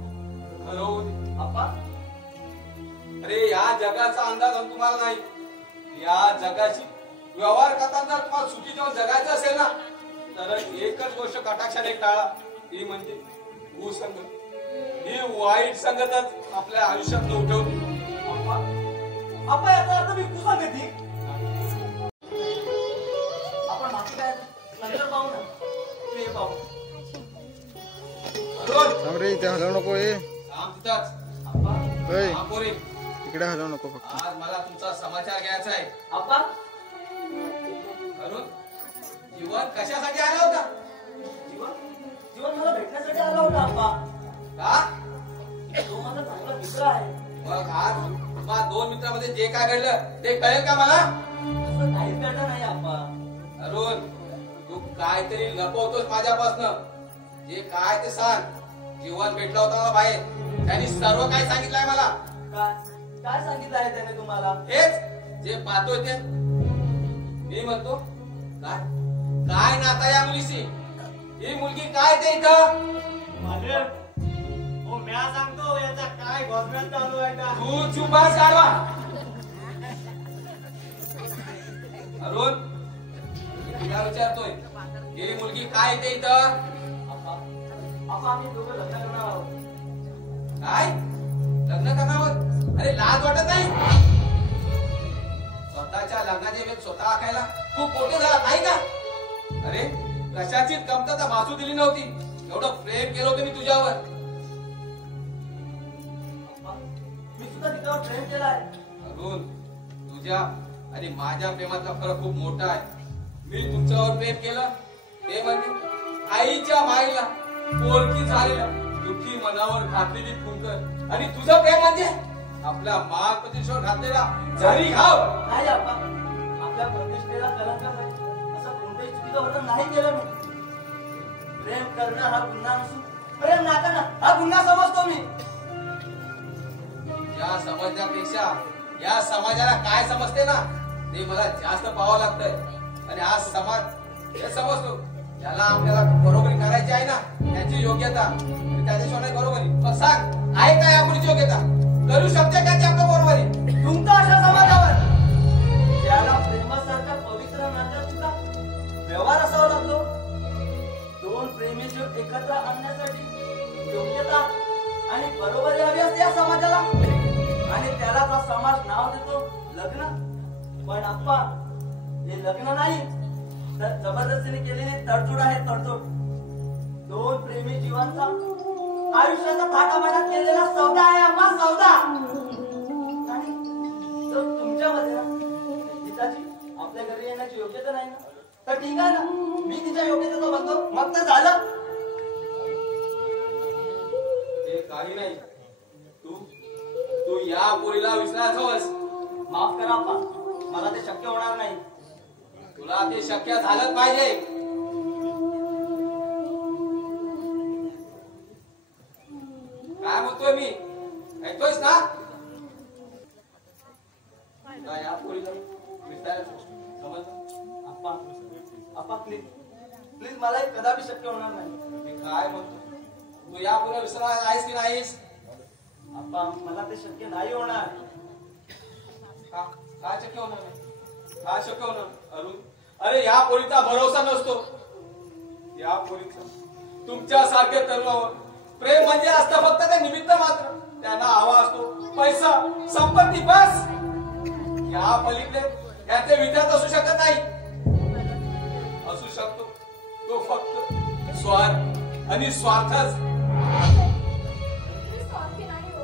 खरं होते अप्पा. अरे या जगाचा अंदाज तुम्हाला नाही. या जगाशी व्यवहार करताना तुम्हाला सुखी जेव्हा जगायचं असेल ना तर एकच गोष्ट कटाक्षाने टाळा. ती म्हणजे भूसंगत. ही वाईट संगतच आपल्या आयुष्यात उठवली. अप्पा याचा अर्थ मी कुसंगती. आपण बाकी काय नंतर पाहू ना. ते पाहू. अरुण रे इथे हलवू नको. थांब तिथंच. अप्पा. थांब पोरी. इकडे हलवू नको फक्त. आज मला तुमचा समाचार घ्यायचा आहे. अप्पा अरुण जीवन कशासाठी आला होता? जीवन मला भेटण्यासाठी आला होता अप्पा. का? तो माझा चांगला मित्र आहे. मग आज तुम्हा दोन मित्रांमध्ये जे काय घडलं ते कळेल का मला? असं काहीच घडलं नाही अप्पा. अरुण तू काहीतरी लपवतोस माझ्यापासनं. जे काय ते सांग. जीवन भेटला होता मला बाहेर. त्यांनी सर्व काय सांगितलंय मला. काय सांगितलं आहे त्याने तुम्हाला? हेच जे पाहतोय ते. मी म्हणतो काय नाता या मुलीशी? ही मुलगी काय ते इथं? हो म्या सांगतो याचा काय घोषणा चालू आहे का? तू चुपास काढवा. अरुण तुला विचारतोय ही मुलगी काय ते इथं? अप्पा आम्ही दोघं लग्न करणार आहोत. काय लग्न करणार आहोत? अरे लाज वाटत नाही? स्वतःच्या लग्नाचे वेळ स्वतः आखायला खूप मोठे झाला नाही का? अरे कशाची कमतरता भासू दिली नव्हती. एवढं प्रेम केलं होतं मी तुझ्यावर. मी सुद्धा तिच्यावर प्रेम केलं आहे. अरुण तुझ्या आणि माझ्या प्रेमातला फरक खूप मोठा आहे. मी तुमच्यावर प्रेम केलं ते म्हणजे आईच्या माईला पोरकी झालेल्या दुःखी मनावर घातलेली फुंकर. आणि तुझं प्रेम म्हणजे आपल्या मान प्रतिष्ठेवर घातलेला झरी घाव. नाही अप्पा आपल्या प्रतिष्ठेला कलंक नाही असं कोणतंही चुकीचं वर्तन नाही केलं मी. प्रेम करणं हा गुन्हा नसून प्रेम ना करणं हा गुन्हा समजतो मी. या समजण्यापेक्षा या समाजाला काय समजते ना ते मला जास्त पाहावं लागतंय. आणि हा समाज हे समजतो याला आपल्याला बरोबरी करायची आहे ना त्याची योग्यता त्याच्याशिवाय नाही बरोबरी. मग सांग आहे का या मुलीची योग्यता? करू शकते का ती आपल्या बरोबरी? तुमचा अशा समाजावर ज्याला प्रेमासारख्या पवित्र नात्यात सुद्धा व्यवहार असावा लागतो. दोन प्रेम प्रेमीजीव एकत्र आणण्यासाठी योग्यता आणि बरोबरी हवी असते या समाजाला, आणि त्याला हा समाज नाव देतो लग्न. पण आप्पा, हे लग्न नाही तर जबरदस्तीने केलेली तडजोड आहे, तडजोड. दोन प्रेमी जीवांचा आयुष्याचा थाटामाटात केलेला सौदा आहे आप्पा, सौदा. आणि जर तुमच्यामध्ये ना तिच्याची आपल्या घरी येण्याची योग्यता नाही ना, तर ठीक आहे ना, मी तिच्या योग्यतेचा बघतो, मग तर झालं. ते काही नाही. तू या पोरीला विसरायला हवंस. माफ करा आप्पा, मला ते शक्य होणार नाही. तुला ते शक्य झालंच पाहिजे. काय म्हणतोय मी, ऐकतोयस ना? तुला या पोरीला विसरायला समजलं? आप्पा प्लीज प्लीज, मला हे कदापि शक्य होणार नाही. मी काय म्हणतो, तू या पोरीला विसरणार आहेस की नाहीस? आप्पा, मला ते शक्य नाही होणार. काय शक्य होणार नाही? काय शक्य होणार अरुण? अरे या पोरीचा भरोसा नसतो. या पोरीचा तुमच्यासारखे तरुणावर प्रेम म्हणजे असतं फक्त ते निमित्त मात्र. त्यांना हवा असतो पैसा, संपत्ती, बस. या पलीकडे याचे विचार असू शकत नाही. असू शकतो तो फक्त स्वार्थ आणि स्वार्थच. मी स्वार्थी नाही हो.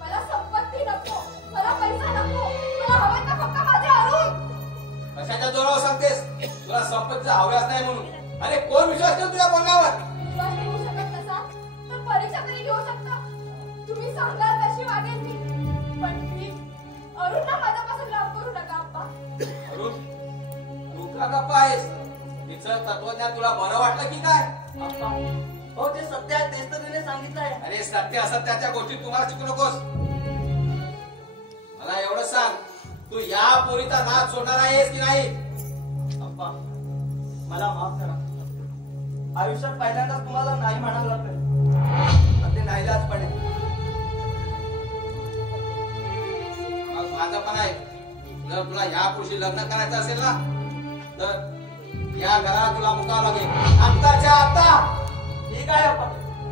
मला संपत्ती नको, मला पैसा नको, मला हवे तर फक्त माझे अरुण. कशाच्या जोरावर सांगतेस? तुला संपत्तीचा हव्यास नाही म्हणून. अरे कोण विश्वास ठेवतो तुझ्या बोलण्यावर? विश्वास ठेवू शकत नसा तर परीक्षा तरी घेऊ शकता. तुम्ही सांगाल तशी वागेल मी, पण प्लीज अरुणला माझ्यापासून लांब करू नका आप्पा. अरुण, तू का गप्पा आहेस? तिचं तत्वज्ञान तुला बरं वाटलं की काय? आप्पा, हो ते सत्य आहे, तेच तर तिने सांगितलं आहे. अरे सत्य असत्याच्या गोष्टी तुम्हाला शिकू नकोस. मला एवढं सांग, तू या पोरीचा नाद सोडणार आहेस की नाही? आप्पा, मला माफ करा. आयुष्यात पहिल्यांदाच तुम्हाला नाही म्हणायला लागलं, ते नाईलाज पडेल. मग माझं पण आहे, जर तुला या पुरुषी लग्न करायचं असेल ना, तर या घराला तुला मुकावं लागेल आत्ताच्या आता. ठीक आहे आप्पा,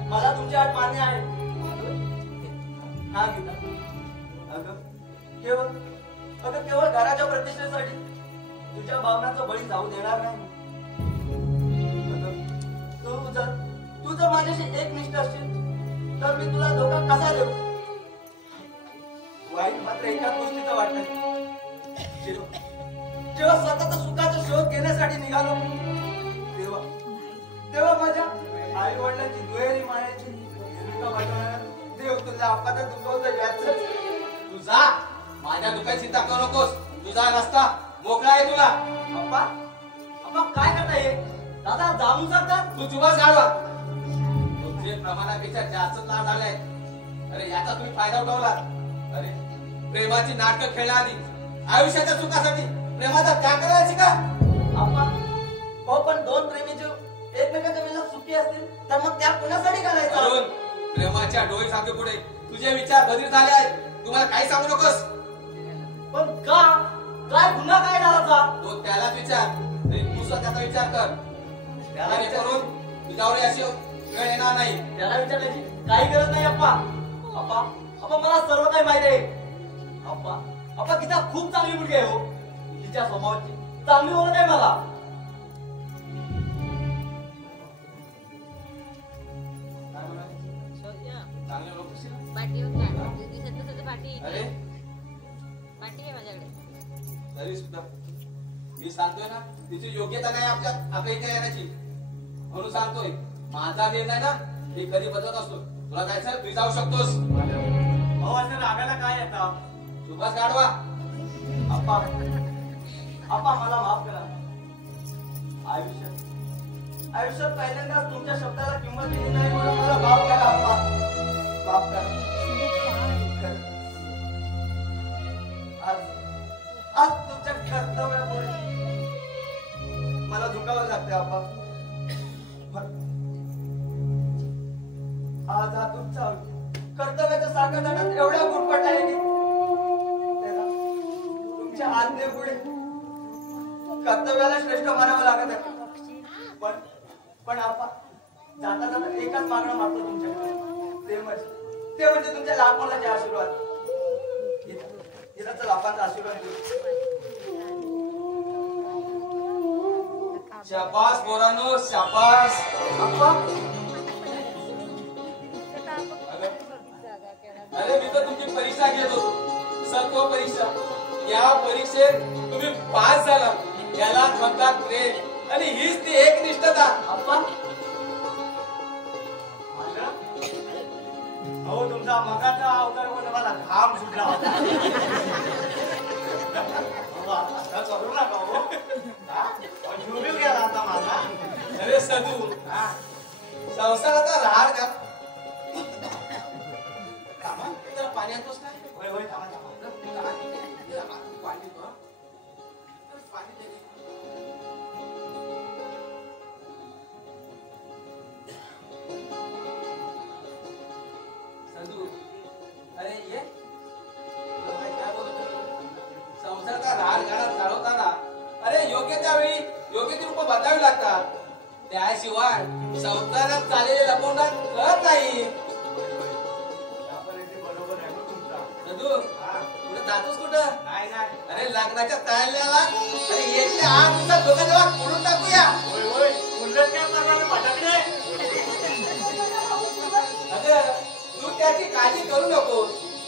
मला तुमची अट मान्य आहे. हा गीता, केवळ घराच्या प्रतिष्ठेसाठी तुझ्या भावनांचा बळी जाऊ देणार नाही. तू जर माझ्याशी एकनिष्ठ असशील तर मी तुला धोका कसा देऊ? वाईट मात्र एका गोष्टीचं वाटतं, जेव्हा स्वतःचा सुखाचा शोध घेण्यासाठी निघालो तेव्हा माझ्या आई वडिलांची दुहेरी मायाची भूमिका बजावणारा देव तुला आपल्याला दुखवतं याच. तू जा, माझ्या दुखाची चिंता करू नकोस. तुझा रस्ता मोकळा आहे तुला. अप्पा काय करता हे? दादा जाऊन जातात. तू चुबस गाडवा. तुमचे प्रमाणापेक्षा जास्त लाड झाले. अरे याचा तुम्ही फायदा उठवला. अरे प्रेमाची नाटकं खेळण्याआधी आयुष्याच्या सुखासाठी प्रेमाचा त्याग करायला शिका. अप्पा, हो पण दोन प्रेमी जीव एकमेकांच्या विरोधात सुखी असतील तर मग त्या कुणासाठी करायचं? अरुण, प्रेमाच्या डोळीसारखे पुढे तुझे विचार बदली झाले आहेत. तुम्हाला काही सांगू नकोस. पण का? काय गुन्हा काय झाला? तो त्यालाच विचार. तरी तू स्वतःचा विचार कर. त्याला विचारून तुझ्यावर अशी वेळ येणार नाही. त्याला विचारण्याची काही गरज नाही अप्पा. अप्पा मला सर्व काही माहिती आहे. अप्पा गीता खूप चांगली मुलगी आहे हो. तिच्या स्वभावाची चांगली ओळख आहे मला. चांगले लोक असतील. अरे तरी सुद्धा मी सांगतोय ना, तिची योग्यता नाही आपल्या इथे येण्याची. म्हणून सांगतोय, माझा निर्णय ना मी कधी बदलत असतो. तुला जायचं तू जाऊ शकतोस. भाऊ असं रागायला काय येतं? सुभाष गाडवा. अप्पा मला माफ करा. आयुष्यात पहिल्यांदाच तुमच्या शब्दाला किंमत दिली नाही म्हणून मला माफ करा अप्पा. माफ करा. आज तुमच्या कर्तव्यामुळे मला झुकावं लागते अप्पा. आज हा तुमचा कर्तव्याच्या साखळाटात एवढा गुण पडला आहे की तुमच्या आज्ञेपुढे कर्तव्याला श्रेष्ठ मानावं लागत आहे. पण जाता जाता एकच मागणं मागतो तुमच्याकडे, ते म्हणजे तुमच्या लहान मुलाचे आशीर्वाद. इथं बापांचा आशीर्वाद घेऊ. शाबास पोरांनो, शाबास. अरे मी तर तुमची परीक्षा घेत होतो, सत्व परीक्षा. या परीक्षेत तुम्ही पास झाला, याला म्हणतात प्रेम, आणि हीच ती एकनिष्ठता. अहो तुमचा मगाचा अवतार बघून मला घाम सुटला होता. असं करू नका हो. झुबीव गेला आता माझा. अरे सदू, संसाराचा राहार का जरा पाणी आणतोस काय? होय होय थांबा थांबा. पाणी दे. सदू, अरे ये. संसाराचा राहार गाडा चालवताना अरे योग्य त्यावेळी योग्य ती रूप बदलावी लागतात. त्याशिवाय संसारात चाललेले लपवणार कळत नाही. बरोबर आहे तुमचा. सदू, पुढे जातोस कुठं? नाही नाही. अरे लग्नाच्या तयारीला अरे येत्या 8 दिवसात दोघं जेव्हा फोडून टाकूया. होय होय. उल्लेख काय करणार माझ्याकडे? अगं तू त्याची काळजी करू नको.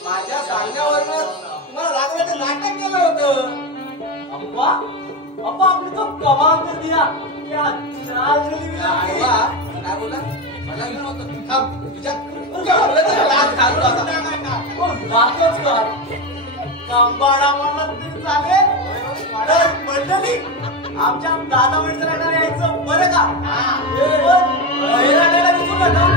माझ्या सांगण्यावरनं तुम्हाला रागवायचं नाटक केलं होतं. अप्पा आपने तो कमाल कर दिया. क्या चाल चली हुई है. काय बोला? मला घेऊन होतं. थांब, तुझ्या लाथ घालू आता. ओ नाटकच कर. कंबाडा म्हणलं तरी चालेल. तर मंडळी, आमच्या दादा मंडळाला यायचं बरं का? बहिराण्याला विसरू नका.